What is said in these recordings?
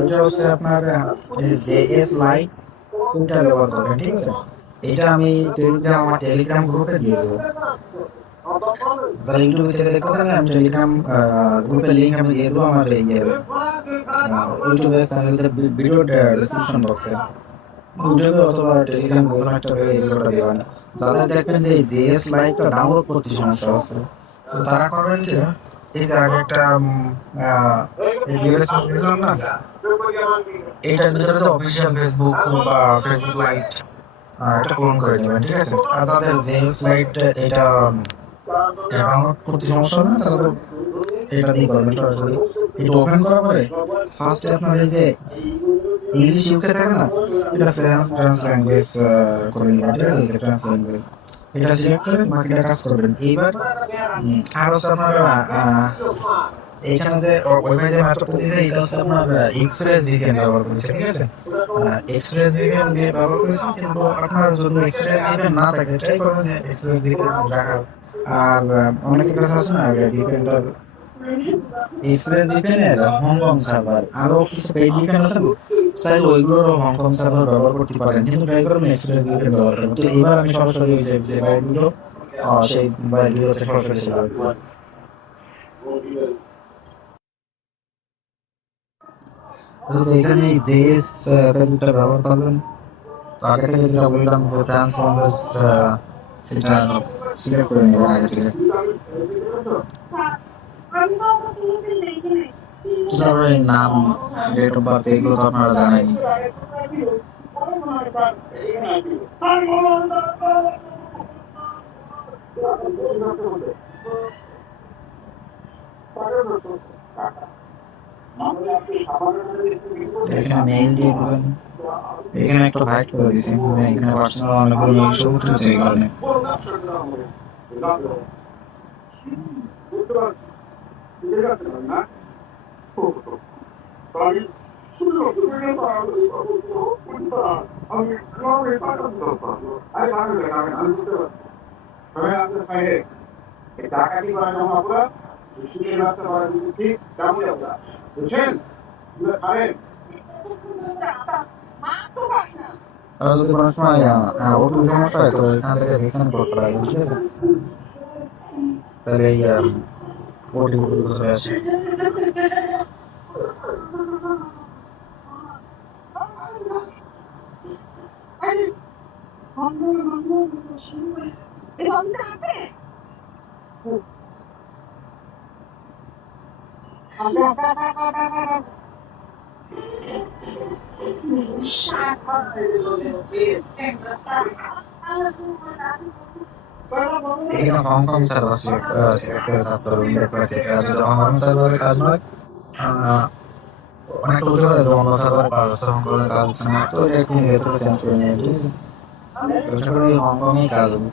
এটা হচ্ছে আপনার জেএস লাইট, এটা ব্যবহার করবেন, ঠিক আছে? এটা আমি আমার টেলিগ্রাম গ্রুপে দিয়ে দেবো। যারা ইউটিউব থেকে দেখতেছেন, আমি টেলিগ্রাম গ্রুপের লিংক আমি দিয়ে দেবো আমার এই ইউটিউবের চ্যানেলতে ভিডিও ডেসক্রিপশন বক্সে। ইউটিউবে অথবা টেলিগ্রাম কোনো একটা জায়গায় এই ভিডিওটা দেবেন। যাদের দেখবেন যে এই জেএস লাইটটা ডাউনলোড করতে সমস্যা হচ্ছে, তো তারা করবেন কি, এই যে আগে একটা এই ডিভাইস দিলাম না, এইটার ভিতরে যে অফিসিয়াল ফেসবুক বা ফেসবুক লাইট, এটা পূরণ করে নেবেন, ঠিক আছে? আর তাদের জেএস লাইট এটা ডাউনলোড করতে সমস্যা হবে না, তারা তো এটা দিয়ে করবেন সরাসরি। এটা ওপেন করার পরে ফার্স্টে আপনার এই যে ইংলিশ ইউকে থাকে না, এটা ফ্রেঞ্চ ফ্রেঞ্চ ল্যাঙ্গুয়েজ করে নেবেন, ঠিক আছে? ফ্রেঞ্চ ল্যাঙ্গুয়েজ এটা সিলেক্ট করে বাকিটা কাজ করবেন। এইবার আর হচ্ছে আপনার এইখানে যে ওয়েবসাইটে যে ম্যাথডটা দিয়েছে, এটা হচ্ছে আপনার এক্সপ্রেস ভিপিএন ব্যবহার করেছে, ঠিক আছে? এক্সপ্রেস ভিপিএন ব্যবহার করেছে, কিন্তু আপনার যদি এক্সপ্রেস ভিপিএন না থাকে, ট্রাই করবেন যে এক্সপ্রেস ভিপিএন রাখার। আর অনেকের কাছে আছে না ভিপিএনটা, এক্সপ্রেস ভিপিএন এর হংকং সার্ভার, আরো কিছু পেইড ভিপিএন আছে, চাইলে ওইগুলোর হংকং সার্ভার ব্যবহার করতে পারেন, কিন্তু ট্রাই করবেন এক্সপ্রেস ভিপিএন ব্যবহার করবেন। তো এবার আমি সরাসরি যে বাইকগুলো সেই বাইকগুলোতে সরাসরি চলে যাচ্ছি। তো এখানে জেএস ফেসবুকটা ব্যবহার করবেন। তো আগে থেকে যেটা বললাম যে ফ্রান্স ল্যাঙ্গুয়েজ, সেটা সিলেক্ট করে নেবেন আগে থেকে। তো তারপরে নাম, ডেট অফ বার্থ, এগুলো তো আপনারা জানেন। এখানে মেইল দিয়ে দেবেন। এখানে একটা হাইড করে দিছি, এখানে পার্সোনাল অনেকগুলো মেইল শো করতে এই কারণে। আর যদি কোনো সময় ওটিপি সমস্যা হয়, তো এখান থেকে রিসেন্ড করতে পারবেন, ঠিক আছে? তাহলে এই ওটিপি চলে আসে। এখানে হংকং সার্ভার সিলেক্ট করে থাকতে হবে, যদি হংকং সার্ভারে কাজ হয়, অনেক হতে পারে যে অন্য সার্ভারে কাজ হচ্ছে, হংকংয়ে কাজ হচ্ছে না, তো এটা একটু নিজে থেকে চেঞ্জ করে নিয়ে, ঠিক আছে? চেষ্টা করি হংকংয়েই কাজ হবে।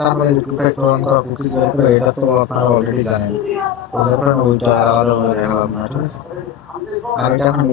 তারপরে টু ফ্যাক্টর অন করা কুকিজ বের করে, এটা তো আপনারা অলরেডি জানেন। তো তারপরে ওইটা আলাদাভাবে দেখাবো আপনার, ঠিক আছে? আর এটা এখন